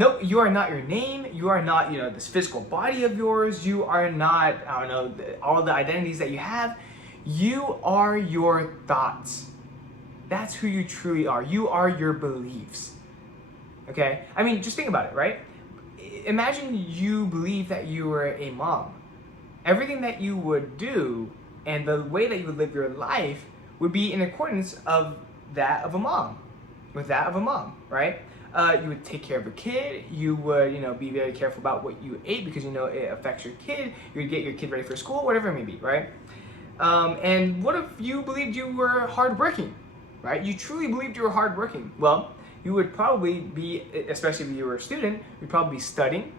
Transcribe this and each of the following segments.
No, you are not your name. You are not, this physical body of yours. You are not, I don't know, all the identities that you have. You are your thoughts. That's who you truly are. You are your beliefs. Okay? I mean, just think about it, right? Imagine you believe that you were a mom. Everything that you would do and the way that you would live your life would be in accordance of that of a mom, with that of a mom, right? You would take care of a kid. You would, be very careful about what you ate because it affects your kid. You would get your kid ready for school, whatever it may be, right? And what if you believed you were hardworking, right? You truly believed you were hardworking. Well, you would probably be, especially if you were a student, you'd probably be studying,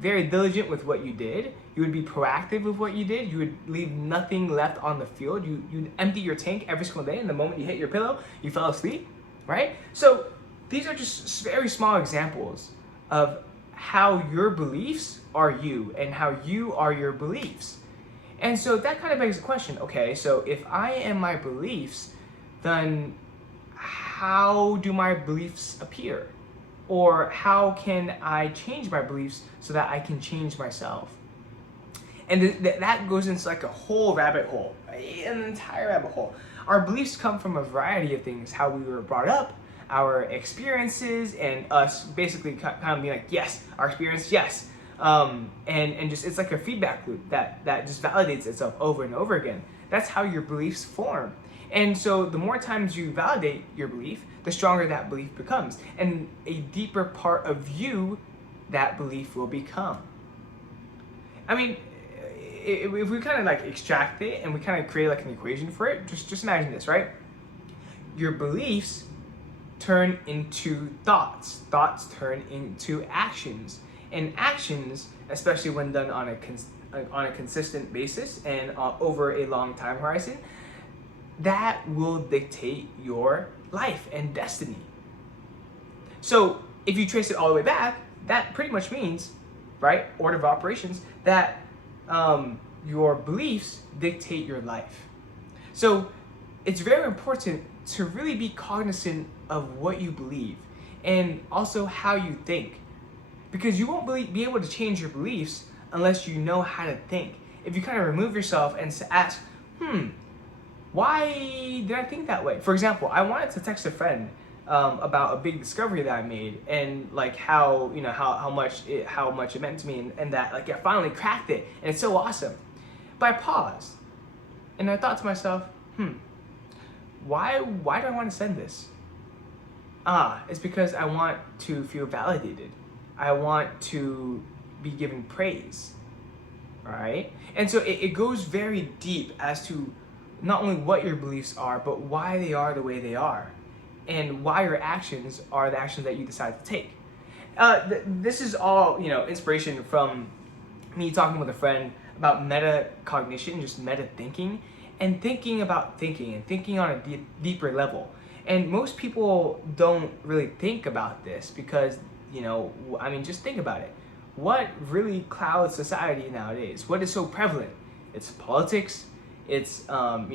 very diligent with what you did. You would be proactive with what you did. You would leave nothing left on the field. You'd empty your tank every single day, and the moment you hit your pillow, you fell asleep, right? So these are just very small examples of how your beliefs are you and how you are your beliefs. And so that kind of begs the question, okay, so if I am my beliefs, then how do my beliefs appear? Or how can I change my beliefs so that I can change myself? And that goes into like a whole rabbit hole, an entire rabbit hole. Our beliefs come from a variety of things, how we were brought up, our experiences, and us basically kind of being like, yes, our experience, yes. And just, it's like a feedback loop that just validates itself over and over again. That's how your beliefs form. And so the more times you validate your belief, the stronger that belief becomes. And a deeper part of you, that belief will become. I mean, if we kind of like extract it and we kind of create like an equation for it, just imagine this, right? Your beliefs turn into thoughts. Thoughts turn into actions. And actions, especially when done on a consistent basis and over a long time horizon, that will dictate your life and destiny. So if you trace it all the way back, that pretty much means, right, order of operations, that your beliefs dictate your life. So it's very important to really be cognizant of what you believe and also how you think, because you won't be able to change your beliefs unless you know how to think. If you kind of remove yourself and ask, why did I think that way? For example, I wanted to text a friend about a big discovery that I made, and like how much it meant to me, and that like I finally cracked it, and it's so awesome. But I paused, and I thought to myself, why do I want to send this? It's because I want to feel validated. I want to be given praise, right? And so it goes very deep as to not only what your beliefs are, but why they are the way they are, and why your actions are the actions that you decide to take. This is all, inspiration from me talking with a friend about metacognition, just meta thinking, and thinking about thinking, and thinking on a deeper level. And most people don't really think about this because, just think about it. What really clouds society nowadays? What is so prevalent? It's politics. It's what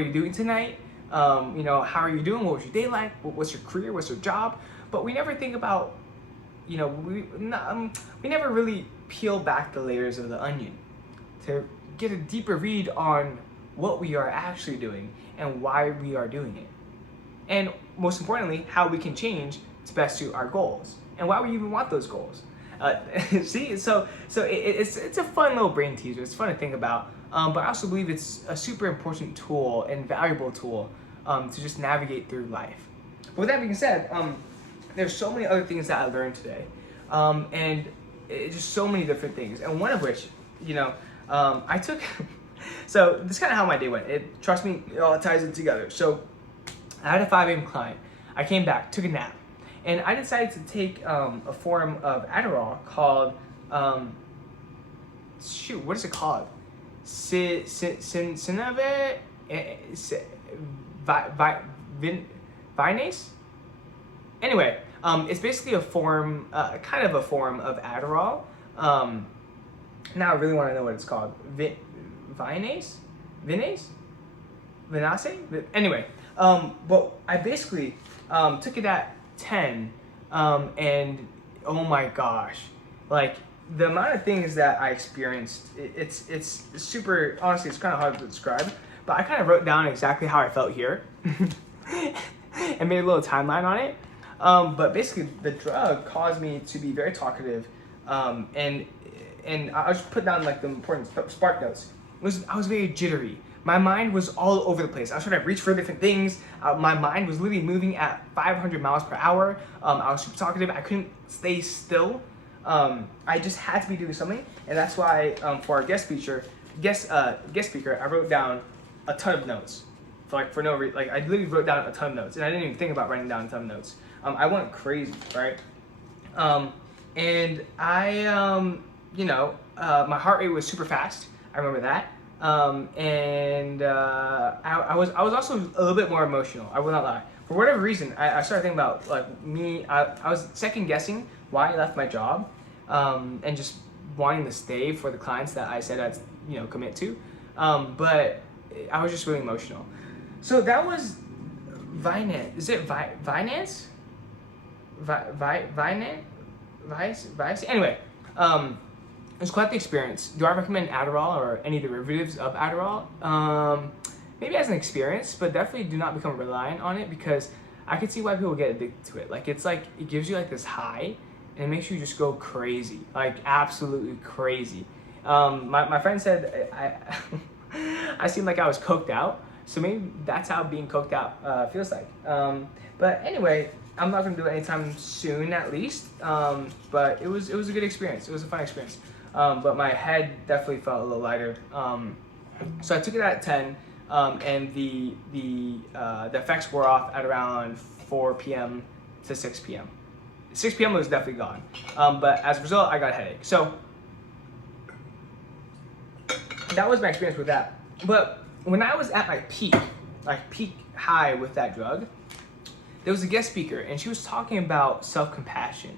are you doing tonight? How are you doing? What was your day like? What's your career? What's your job? But we never think about, we never really peel back the layers of the onion to get a deeper read on what we are actually doing and why we are doing it. And most importantly, how we can change to best suit our goals and why we even want those goals. See, so it's a fun little brain teaser. It's fun to think about, but I also believe it's a super important tool and valuable tool to just navigate through life. But with that being said, there's so many other things that I learned today, and just so many different things. And one of which, I took. So this is kind of how my day went. Trust me, it all ties it together. So I had a 5 a.m. client. I came back, took a nap. And I decided to take a form of Adderall called, what is it called? Vinase? Anyway, it's basically a form, kind of a form of Adderall. Now I really want to know what it's called. Vinase? Vinase? Anyway, but I basically took it at 10 And oh my gosh, like the amount of things that I experienced, it's super, honestly, it's kind of hard to describe, but I kind of wrote down exactly how I felt here and made a little timeline on it. But basically, the drug caused me to be very talkative, and I just put down like the important spark notes. I was very jittery. My mind was all over the place. I was trying to reach for different things. My mind was literally moving at 500 miles per hour. I was super talkative. I couldn't stay still. I just had to be doing something, and that's why for our guest speaker, I wrote down a ton of notes. For no reason, like I literally wrote down a ton of notes, and I didn't even think about writing down a ton of notes. I went crazy, right? And I, my heart rate was super fast. I remember that. And I was also a little bit more emotional. I will not lie. For whatever reason, I started thinking about like me. I was second guessing why I left my job, and just wanting to stay for the clients that I said I'd commit to. But I was just really emotional. So that was Vinance. Is it Vinance? Vice? Anyway, it was quite the experience. Do I recommend Adderall or any derivatives of Adderall? Maybe as an experience, but definitely do not become reliant on it, because I could see why people get addicted to it. Like it's like it gives you like this high, and it makes you just go crazy, like absolutely crazy. My friend said I seemed like I was coked out, so maybe that's how being coked out feels like. But anyway, I'm not gonna do it anytime soon, at least. But it was a good experience. It was a fun experience. But my head definitely felt a little lighter. So I took it at 10, and the effects wore off at around 4 p.m. to 6 p.m. 6 p.m. was definitely gone. But as a result, I got a headache. So that was my experience with that. But when I was at my peak high with that drug, there was a guest speaker, and she was talking about self-compassion.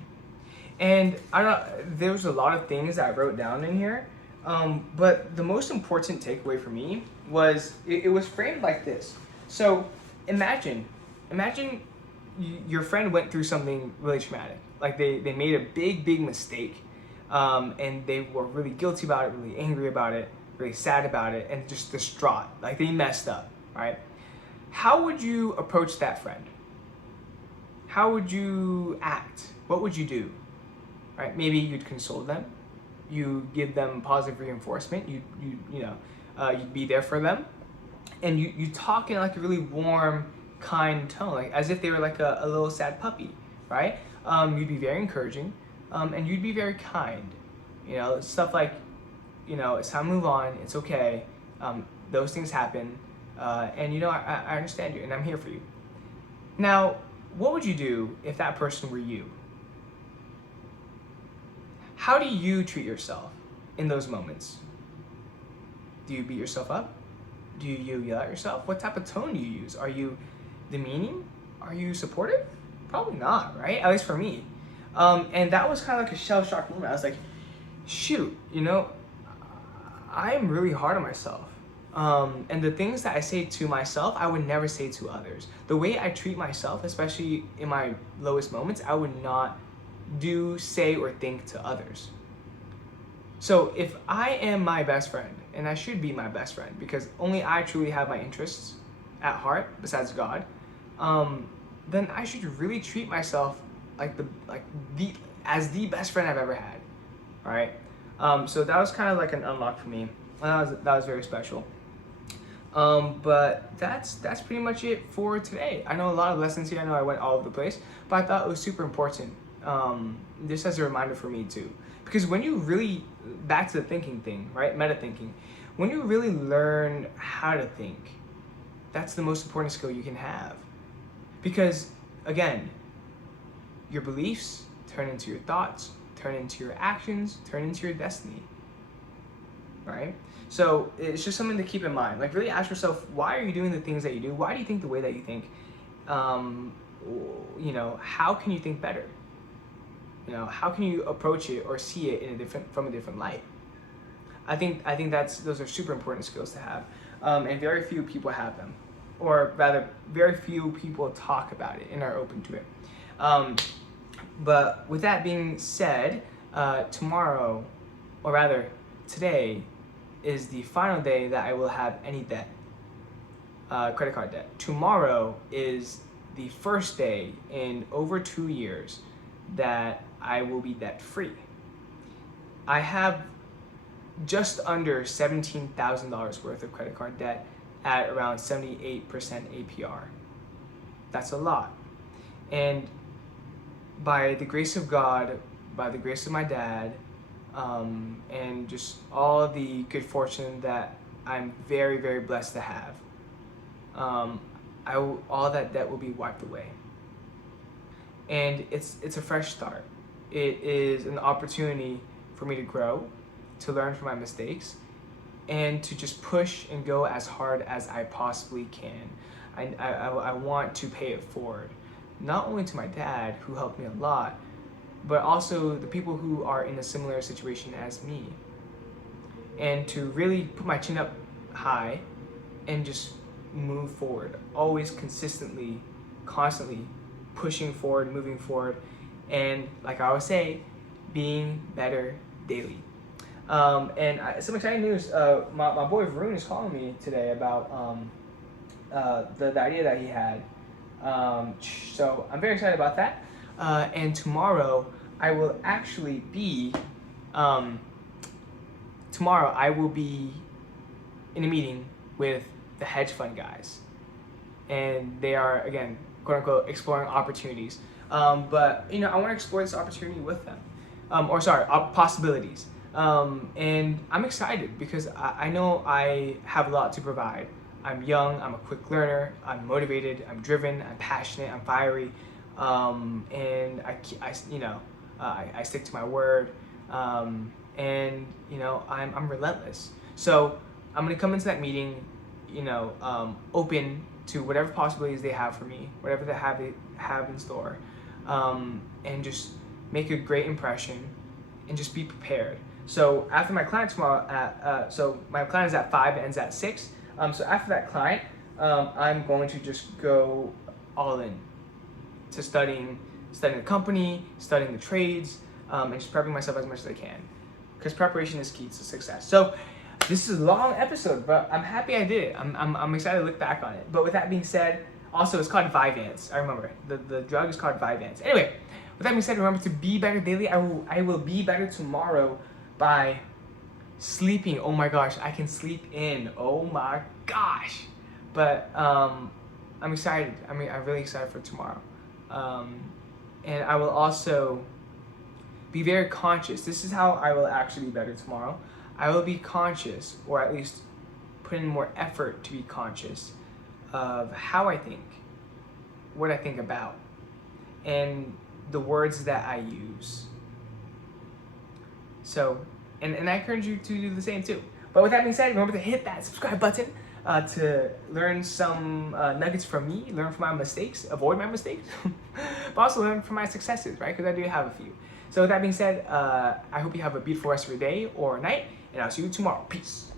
And there was a lot of things that I wrote down in here, but the most important takeaway for me was it was framed like this. So imagine your friend went through something really traumatic. Like they made a big mistake, and they were really guilty about it, really angry about it, really sad about it, and just distraught. Like they messed up, right? How would you approach that friend? How would you act? What would you do? Right? Maybe you'd console them. You give them positive reinforcement. You'd be there for them, and you talk in like a really warm, kind tone, like as if they were like a little sad puppy, right? You'd be very encouraging, and you'd be very kind. Stuff like, it's time to move on. It's okay. Those things happen, and I understand you, and I'm here for you. Now, what would you do if that person were you? How do you treat yourself in those moments? Do you beat yourself up? Do you yell at yourself? What type of tone do you use? Are you demeaning? Are you supportive? Probably not, right? At least for me. And that was kind of like a shell shock moment. I was like, shoot, I'm really hard on myself. And the things that I say to myself, I would never say to others. The way I treat myself, especially in my lowest moments, I would not do, say, or think to others. So if I am my best friend, and I should be my best friend, because only I truly have my interests at heart, besides God, then I should really treat myself as the best friend I've ever had, right? So that was kind of like an unlock for me. That was very special. But that's pretty much it for today. I know a lot of lessons here. I know I went all over the place, but I thought it was super important. Just as a reminder for me too, because when you really, back to the thinking thing, right? Meta thinking. When you really learn how to think, that's the most important skill you can have. Because again, your beliefs turn into your thoughts, turn into your actions, turn into your destiny, right? So it's just something to keep in mind. Like really ask yourself, why are you doing the things that you do? Why do you think the way that you think? How can you think better? How can you approach it or see it from a different light? I think those are super important skills to have, and very few people have them, or rather, very few people talk about it and are open to it. But with that being said, tomorrow, or rather today, is the final day that I will have any debt, credit card debt. Tomorrow is the first day in over 2 years that I will be debt free. I have just under $17,000 worth of credit card debt at around 78% APR. That's a lot. And by the grace of God, by the grace of my dad, and just all the good fortune that I'm very, very blessed to have, all that debt will be wiped away. And it's a fresh start. It is an opportunity for me to grow, to learn from my mistakes, and to just push and go as hard as I possibly can. I want to pay it forward, not only to my dad, who helped me a lot, but also the people who are in a similar situation as me. And to really put my chin up high and just move forward, always consistently, constantly pushing forward, moving forward, and like I always say, being better daily. And some exciting news, my boy Varun is calling me today about the idea that he had. So I'm very excited about that. And tomorrow I will actually be, tomorrow I will be in a meeting with the hedge fund guys. And they are, again, quote unquote, exploring opportunities. But, I want to explore this opportunity with them. Possibilities. And I'm excited because I know I have a lot to provide. I'm young, I'm a quick learner, I'm motivated, I'm driven, I'm passionate, I'm fiery, and I stick to my word, and I'm relentless. So I'm gonna come into that meeting, open to whatever possibilities they have for me, whatever they have in store, and just make a great impression, and just be prepared. So after my client tomorrow, so my client is at 5, ends at 6. So after that client, I'm going to just go all in to studying the company, studying the trades, and just prepping myself as much as I can, because preparation is key to success. So this is a long episode, but I'm happy I did it. I'm excited to look back on it. But with that being said, also it's called Vyvanse. I remember the drug is called Vyvanse. Anyway, with that being said, remember to be better daily. I will be better tomorrow by sleeping. Oh my gosh, I can sleep in. Oh my gosh. But I'm excited. I'm really excited for tomorrow. And I will also be very conscious. This is how I will actually be better tomorrow. I will be conscious, or at least put in more effort to be conscious of how I think, what I think about, and the words that I use. So, and I encourage you to do the same too. But with that being said, remember to hit that subscribe button to learn some nuggets from me, learn from my mistakes, avoid my mistakes, but also learn from my successes, right? Because I do have a few. So with that being said, I hope you have a beautiful rest of your day or night, and I'll see you tomorrow. Peace.